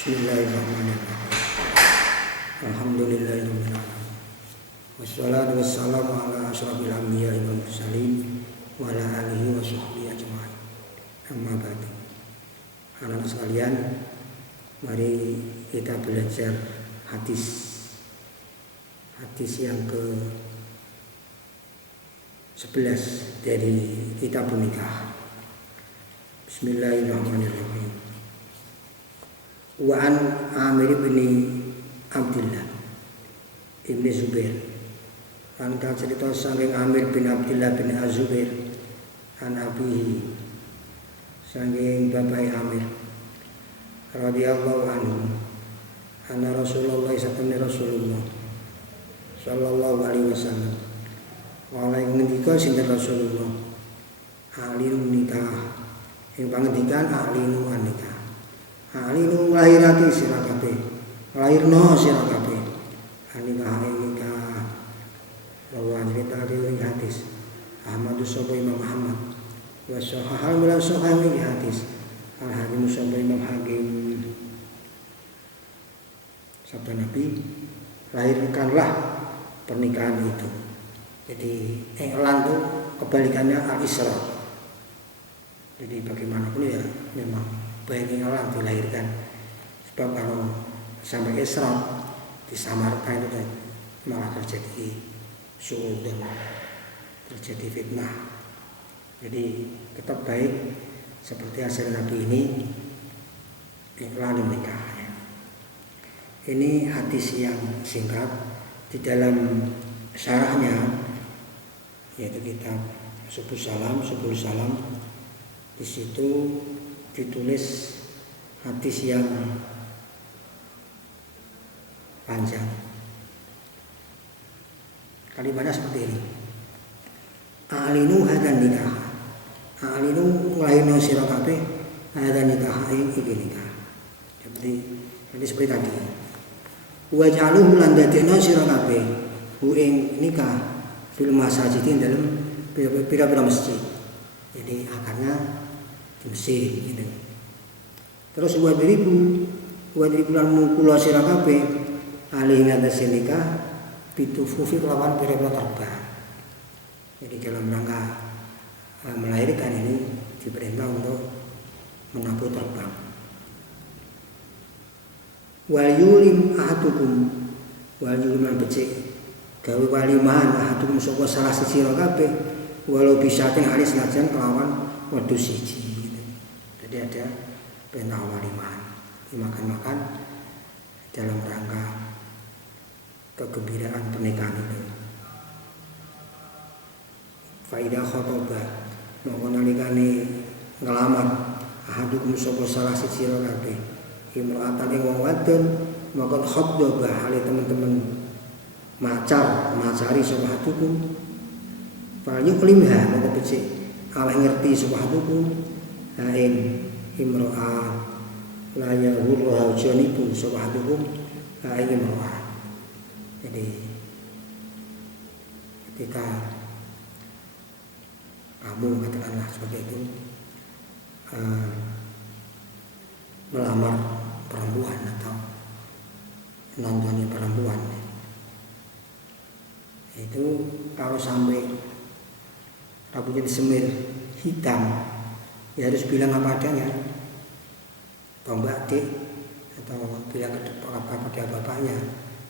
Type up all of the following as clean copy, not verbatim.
Bismillahirrahmanirrahim. Alhamdulillahirabbil alamin. Wassalatu wassalamu ala asyrofil anbiya'i wal mursalin wa ala alihi wa sahbihi ajma'in. Amma ba'du. Anak sekalian, mari kita belajar hadis yang ke 11 dari kitab nikah. Bismillahirrahmanirrahim. Wa an Amir bin Abdullah ibn Zubair. An cerita saking Amir bin Abdullah bin Az-Zubair an abihi saking bapak Amir radhiyallahu anhu anna Rasulullah sallallahu alaihi wasallam walai ngendika sinten Rasulullah alinu nikah ing pangendikan alinu nikah alinu lahirati sira kabeh lahirno sira kabeh nikah nikah rawan cerita dari hadis Ahmadu sapa Imam Muhammad wa sahihal bila sahih hadis al hakim sapa Imam Hakim sabda Nabi lahirkanlah pernikahan itu. Jadi iklan itu kebalikannya al-isra. Jadi bagaimanapun ya memang baik iklan dilahirkan. Sebab kalau sampai isra disamarkan itu malah terjadi suudzon, terjadi fitnah. Jadi tetap baik seperti hasil Nabi ini iklan nikah. Ini hadis yang singkat. Di dalam syarahnya yaitu kitab Subul Salam di situ ditulis hadis yang panjang. Kalimatnya seperti ini. A'linu hadan nikah. A'linu nglairno sira kabeh hadan nikah iki nikah. Jadi seperti tadi. Wa ja'aluhu lan dadekno sira kabeh hu ing nikah fil masajidin dalam pira-pira masjid. Jadi akarnya di Mesir gitu. Terus wa diribu lan mukula sira kabeh ali ngatasi nikah bitufufi kelawan pira-pira terbang. Jadi dalam rangka melahirkan ini diperintah untuk menabuh terbang. Wal yulim ahadukum wal yulim becik gawe walimahan ahadukum sapa salah siji sira kabeh walau bisa teng alis senajan kelawan wedhus siji. Jadi ada perintah walimahan dimakan-makan dalam rangka kegembiraan pernikahan itu. Faidah khotoba mongko nalikane ngelamar ahadukum sapa salah siji sira kabeh imra'atan ing wong wadon maka khotbah hale teman-teman macari sapa hatukum paling kelimha maka becik ala ngerti sapa hatukum ing imra'ah la yahurruha janibu sapa hatukum ing imra'ah. Jadi ketika kamu katakanlah seperti itu melamar perempuan atau nontonin perempuan itu kalau sampai rambutnya disemir hitam ya harus bilang apa adanya atau mbak dik atau bilang pada bapaknya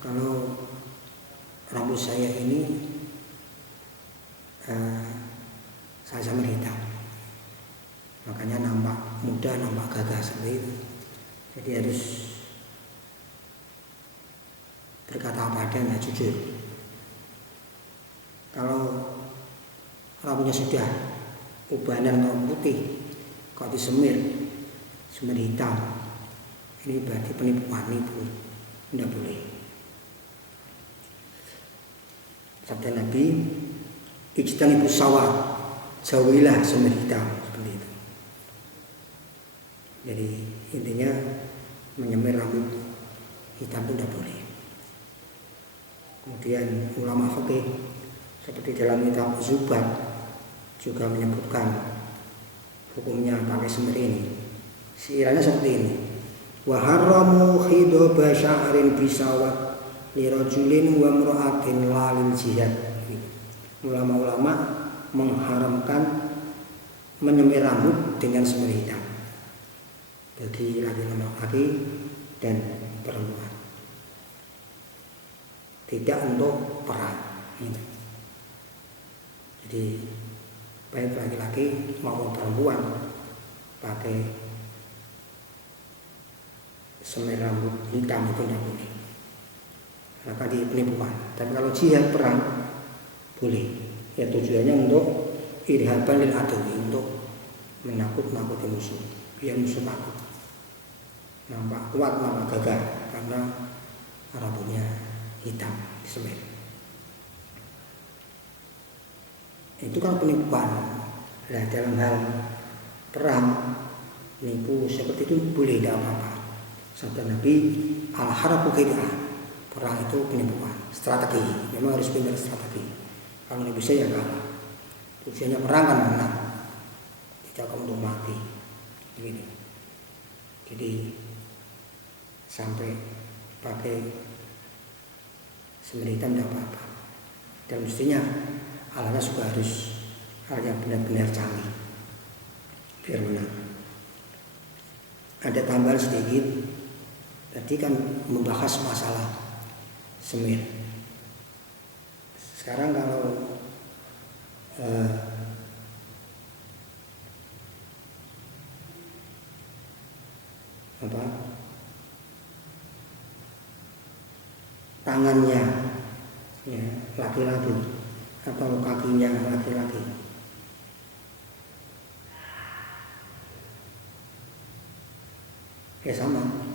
kalau rambut saya ini saya semir hitam, makanya nampak muda, nampak gagah seperti itu. Jadi harus berkata apa adanya, jujur. Kalau rambutnya sudah ubanan atau putih, kok disemir hitam, ini berarti penipuan, tidak boleh. Sabda Nabi, ijtanibus sawa, jauhilah semir hitam, seperti itu. Jadi intinya menyemir rambut hitam itu tidak boleh. Kemudian ulama fikih seperti dalam kitab Zubat juga menyebutkan hukumnya pakai semir ini. Siiranya seperti ini. Wa haramu khidaba sya'rin bisawat lirajulin wa mra'atin lalil jihad. Ulama-ulama mengharamkan menyemir rambut dengan semir hitam bagi laki-laki dan perempuan, tidak untuk perang. Jadi baik laki-laki maupun perempuan pakai semir rambut hitam itu tidak boleh, karena tadi penipuan. Tapi kalau jihad perang boleh, ya tujuannya untuk irhaban lil aduwi, untuk menakut-nakuti musuh, biar musuh takut, nampak kuat, nampak gagah karena rambutnya hitam semir. Itu kan penipuan. Nah, dalam hal perang nipu seperti itu boleh, tidak apa-apa. Sabda Nabi, al-harbu khid'ah, perang itu penipuan, strategi. Memang harus pintar strategi. Kalau nggak bisa ya kalah. Tujuannya perang kan menang, tidak untuk mati. Begini. Jadi sampai pakai semir hitam tidak apa-apa. Dan mestinya alatnya juga harus hal yang benar-benar canggih biar menang. Ada tambahan sedikit. Tadi kan membahas masalah semir. Sekarang kalau tangannya ya, laki-laki atau kakinya laki-laki, ya sama.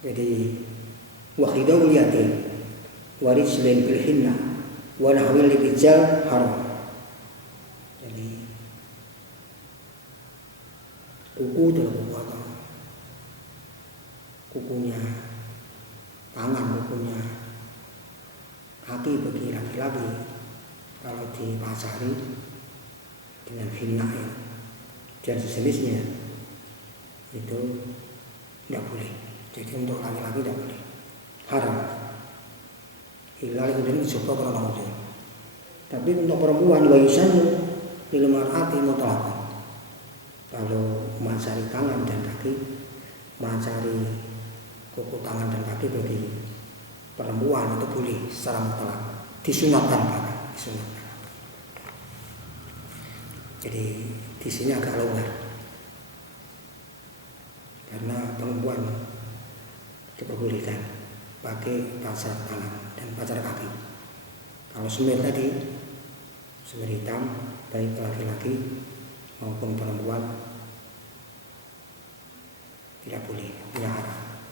Jadi wahidul yatim warijlain bil hinna wa nahwil rijal haram. Jadi kuku terbuat kukunya tangan, kukunya kaki bagi laki-laki kalau dipasari dengan hinna ya, dan sejenisnya itu tidak boleh. Jadi untuk laki-laki tidak boleh, haram. Hilal kemudian dicoba karena uzur. Tapi untuk perempuan wayusanu lil mar'ati mutlaqan. Kalau mencari tangan dan kaki, mencari kuku tangan dan kaki bagi perempuan itu boleh secara mutlak, disunatkan bahkan disunatkan. Jadi di sini agak longgar karena perempuan diperbolehkan pakai pacar tangan dan pacar kaki. Kalau semir tadi, semir hitam baik laki-laki maupun perempuan tidak boleh, punya haram,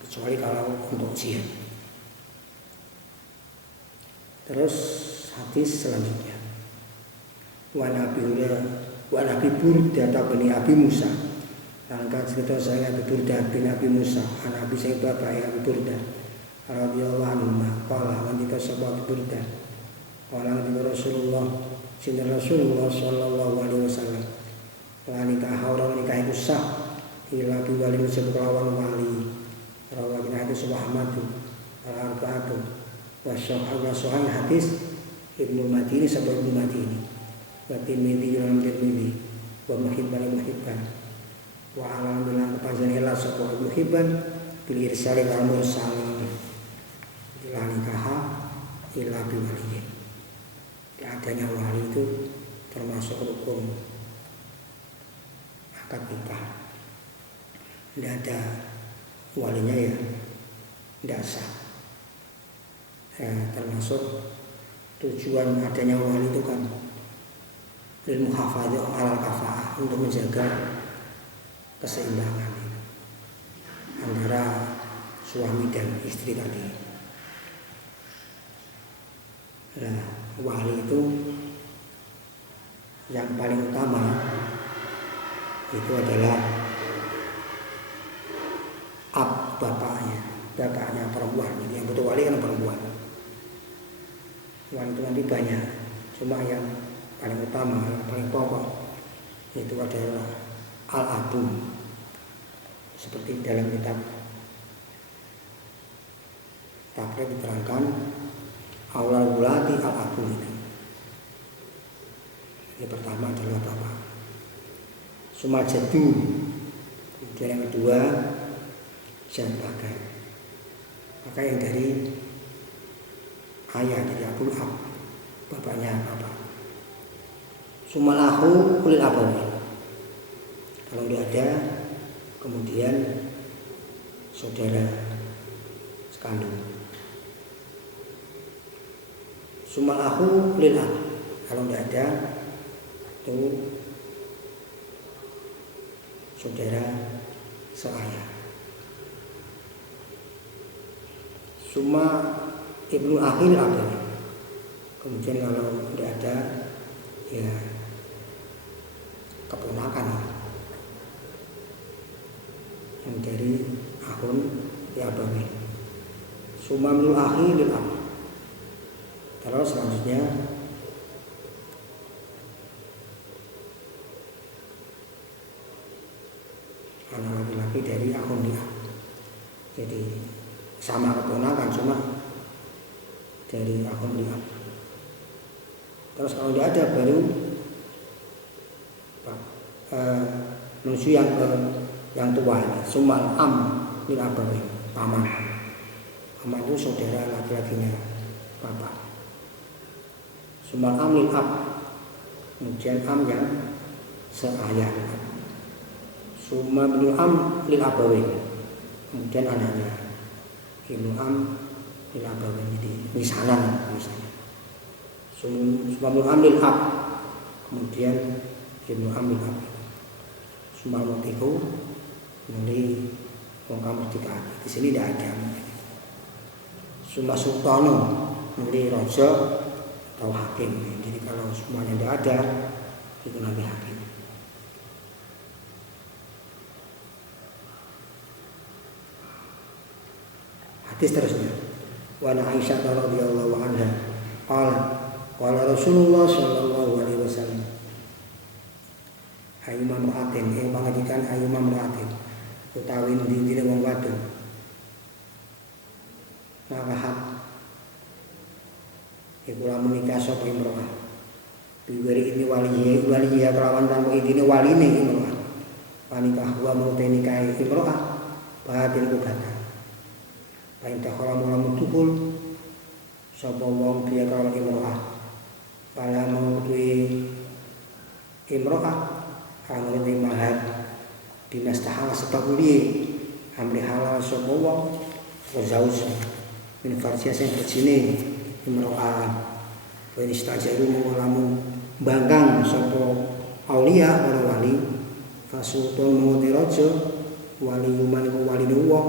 kecuali kalau untuk jihad. Terus hadis selanjutnya, wa Nabi Burda bin Abi Musa. Langkah cerita saya Abi Burda bin Abi Musa, anak Abi saya bapak Abi Burda radhiyallahu anhu, qala wanita sahabat Abi Burda, qala Nabi Rasulullah sallallahu alaihi wasallam, la nikah orang nikah itu sah ila bi wali sebab lawan wali, rawi hadis Ahmad al-arba'atu wa sahih hadis Ibnu Madini sabab Ibnu Madini wa Tirmidzi dalam Tirmidzi wa Muhibban wa alam bilang kepanjang ilah sapa Ibnu Hibban bil irsal wal mursal ila nikah ila bi wali. Adanya wali itu termasuk hukum akad nikah. Tidak ada walinya ya tidak sah. Termasuk tujuan adanya wali itu kan lil muhafadzah alal kafa'ah, untuk menjaga keseimbangan antara suami dan istri tadi. Nah, wali itu yang paling utama itu adalah bapaknya perempuan. Jadi yang betul wali kan perempuan. Wali itu nanti banyak, cuma yang paling utama, yang paling pokok itu adalah al-abu, seperti dalam kitab Takrib diterangkan awal wulati al-abu itu. Yang pertama adalah bapak. Sumajadu. Kemudian yang kedua jad kakek yang dari ayah, dari abul ab, bapaknya bapak. Sumalahu ulil abawi. Kalau tidak ada, kemudian saudara sekandung. Sumalahu ulil ab. Kalau tidak ada, itu saudara seayah. Suma ibnu akhil abadi. Kemudian kalau tidak ada, ya keponakan yang dari ahun ya abadi. Suma ibnu akhil ab. Terus selanjutnya anak laki-laki dari ahun dia. Jadi sama keponakan, cuma dari ahun dia. Terus kalau tidak ada baru menuju yang tua ini. Sumal am lil abawi, paman. Paman itu saudara laki-lakinya bapak. Sumal am lil ab, kemudian am yang seayah. Suma ibnu am lil abawi, kemudian anaknya ibnu am lil abawi, jadi misanan. Suma ibnu am lil ab, kemudian ibnu am lil ab. Suma mutiku muli wongka merdeka. Di sini tidak ada. Suma sultanu muli raja atau hakim. Jadi kalau semuanya tidak ada, itu nanti hakim. Hadis terusnya. Wa an Aisyah radhiyallahu anha qala Rasulullah sallallahu alaihi wasallam ayyuma mar'atin ing pangandikan ayyuma mar'atin utawi ndine wong wadon nakahat iku lamun nikah sapa imro'ah biwiri ini waliya kelawan tanpa idine waline imro'ah panikah wa mute nikah imro'ah batin ku batal paling takhala mulamu tukul sapa wong dia kelawan imro'ah pala mengutui imro'ah angin mahar dimastahala sepakuli amri halal sapa wong wazausa min farsia sing berjine imro'ah wa istajaru mulamu bangkang sapa aulia para wali fasultan menguti raja wali yuman iku wali wong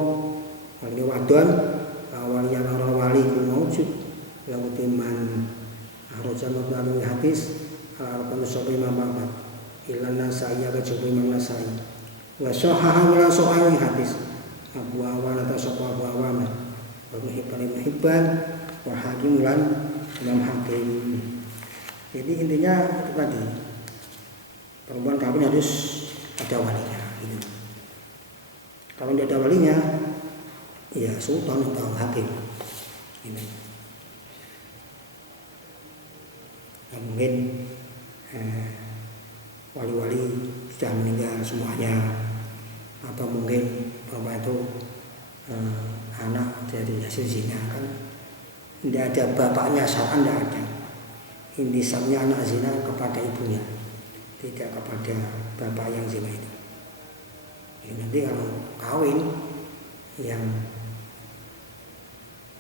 wali wadon wali yang orang wali ku maujud lalu timan Raja Mabani hadis al-Qur'an sapa Imam Ahmad ilan nasai ka coba Imam Nasai wa sahaha wa sahih hadis Abu Awan atau sapa Abu Awan wa Hibban wa Hakim lan Imam Hakim. Jadi intinya itu tadi perempuan kawin harus ada walinya gitu. Kalau tidak ada walinya ya sultan atau hakim ini. Nah, mungkin wali-wali sudah meninggal semuanya atau mungkin perempuan itu anak dari hasil zina kan tidak ada bapaknya syar'an, tidak ada intisabnya anak zina kepada ibunya tidak kepada bapak yang zina itu. Ya, nanti kalau kawin yang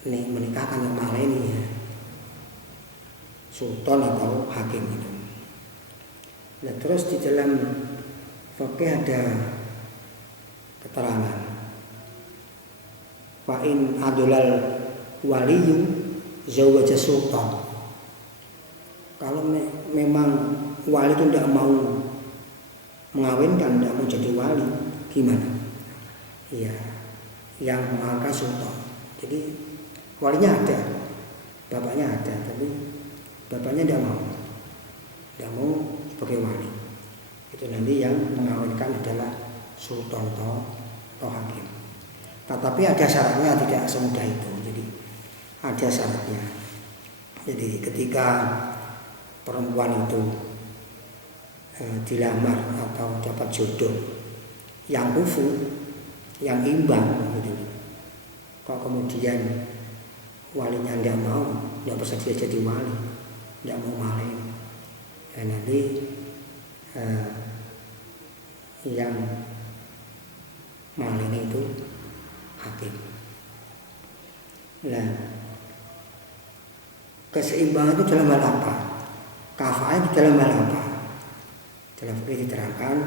menikahkan yang malah ini ya sultan atau hakim itu. Nah, terus di dalam fikih ada keterangan fa in adulal waliyu zawaja sultan. Kalau memang wali itu tidak mau mengawinkan, tidak mau jadi wali, gimana? Iya, yang mengangkat sultan. Jadi walinya ada, bapaknya ada, tapi bapaknya tidak mau sebagai wali. Itu nanti yang mengawinkan adalah sultan atau atau hakim. Tetapi ada syaratnya, tidak semudah itu. Jadi ada syaratnya. Jadi ketika perempuan itu dilamar atau dapat jodoh yang kufu, yang imbang gitu, kok kemudian walinya tidak mau, tidak bersedia jadi wali, tidak mau malin, dan nanti yang malin itu hakim. Nah, keseimbangan itu dalam hal apa? Kafa'ah itu dalam hal apa? Dalam fikih diterangkan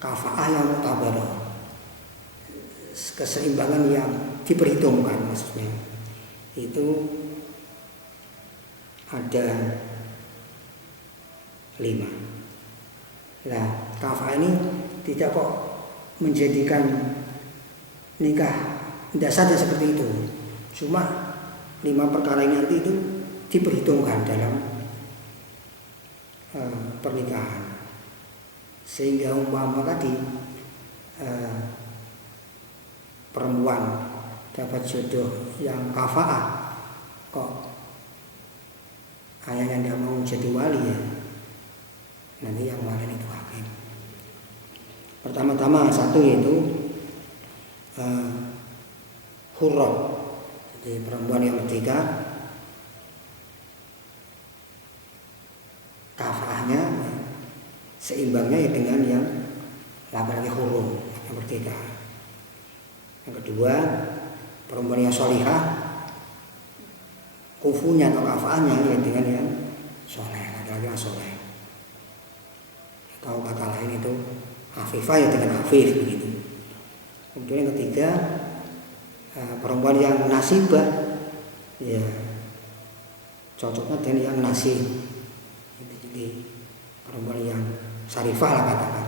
kafa'ah yang mutabarah, keseimbangan yang diperhitungkan, maksudnya itu ada 5. Nah, kafa'ah ini tidak kok menjadikan nikah tidak saja seperti itu, cuma 5 perkara ini nanti itu diperhitungkan dalam pernikahan, sehingga umpama tadi perempuan dapat jodoh yang kafa'ah, kok ayahnya tidak mau jadi wali, ya nanti yang wali itu hakim. Pertama-tama satu yaitu hurrah, jadi perempuan yang merdeka, kafahnya seimbangnya ya dengan yang laki-laki hurun yang merdeka. Yang kedua, perempuan yang sholihah, kufunya atau kafahnya ya dengan yang soleh, laki-laki yang soleh. Atau kata lain itu afifah ya dengan afif begitu. Kemudian yang ketiga, perempuan yang nasibah, ya cocoknya dengan yang nasib. Jadi perempuan yang syarifah lah katakan.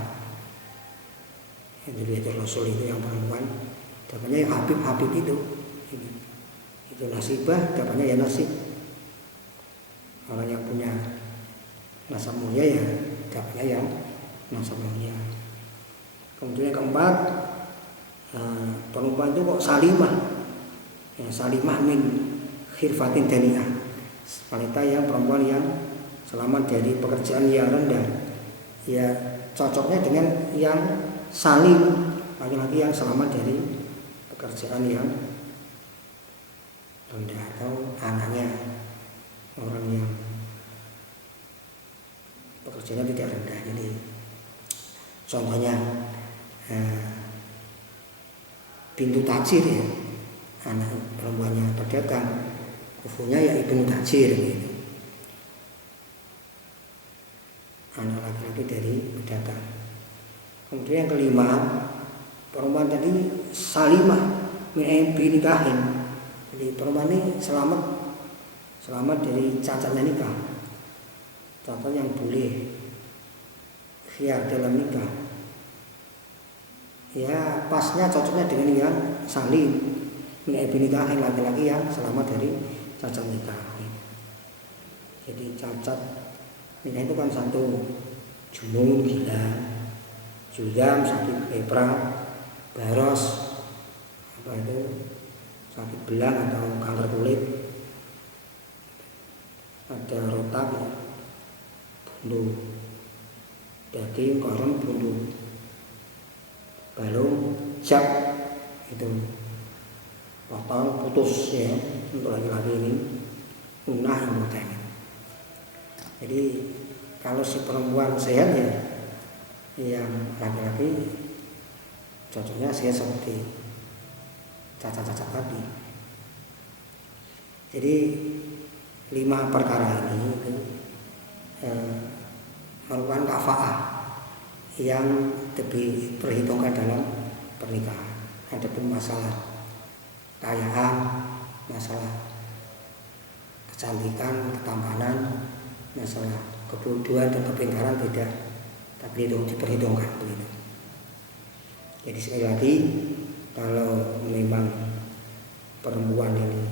Itu Rasul itu yang perempuan, dapatnya yang Habib itu. Itu nasibah, dapatnya ya nasib. Orang yang punya nasab mulia ya dapatnya yang nasab mulia. Kemudian yang keempat, perempuan itu kok salimah, ya, salimah min khirfatin daniyah, wanita yang perempuan yang selamat dari pekerjaan yang rendah, ya cocoknya dengan yang salim, laki-laki yang selamat dari pekerjaan yang rendah, atau anaknya orang yang pekerjaannya tidak rendah. Jadi contohnya bintu tajir, ya, anak perempuannya pedagang, kufunya ya ibnu tajir gitu. Anak laki-laki dari pedagang. Kemudian yang kelima, perempuan tadi salimah min nikahin. Jadi perempuan ini selamat dari cacatnya nikah, cacat yang boleh khiyar dalam nikah. Ya pasnya cocoknya dengan yang salim min nikahin, laki-laki yang selamat dari cacat nikah. Jadi cacat nikah itu kan satu, junun, gila, judam, sakit lepra, baros, apa itu, sakit belang atau kanker kulit, ada rotak, bundu daging, koron, bundu balung, jab, itu potong, putus, ya, untuk laki-laki ini unah yang muteng. Jadi kalau si perempuan sehat, ya yang laki-laki cocoknya sehat seperti cacat-cacat tadi. Jadi 5 perkara ini itu merupakan kafa'ah yang diperhitungkan dalam pernikahan. Adapun masalah kekayaan, masalah kecantikan, ketampanan, masalah kebodohan dan kepintaran tidak, tapi itu diperhitungkan begitu. Jadi sekali lagi, kalau memang perempuan ini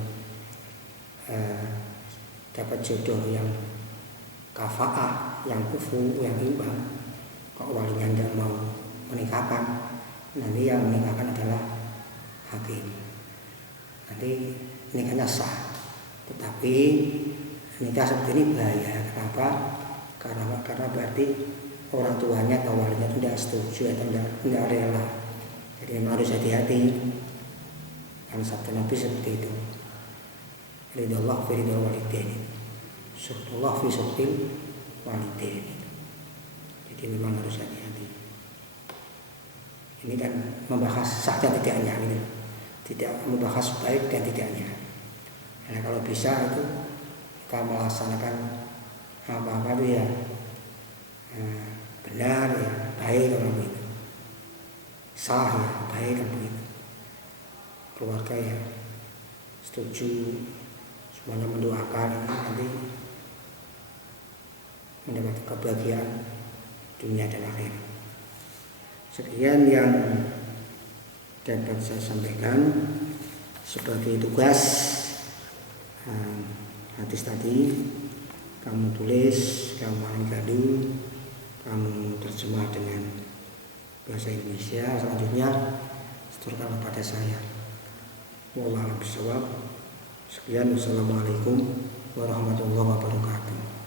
dapat jodoh yang kafa'ah, yang kufu, yang imbang, kok walinya tidak mau menikahkan, nanti yang menikahkan adalah hakim. Nanti nikahnya sah. Tetapi nikah seperti ini bahaya. Kenapa? Karena berarti orang tuanya atau walinya tidak setuju atau tidak rela. Jadi memang harus hati-hati. Kan sabda Nabi seperti itu. Ridallah fi ridal walidain. Suhtullah fi suhtil walidain. Jadi memang harus hati-hati. Ini kan membahas sah dan tidaknya gitu. Tidak membahas baik dan tidaknya. Nah, kalau bisa itu kita melaksanakan apa-apa itu ya benar ya, baik kalau begitu. Sah ya, baik kalau begitu. Keluarga ya setuju, semuanya mendoakan nanti mendapat kebahagiaan dunia dan akhirat. Sekian yang dapat saya sampaikan sebagai tugas hadis tadi. Kamu tulis, kamu gadu, kamu terjemah dengan bahasa Indonesia. Selanjutnya setorkan kepada saya. Wallahu a'lam bishawab. Sekian, wassalamualaikum warahmatullahi wabarakatuh.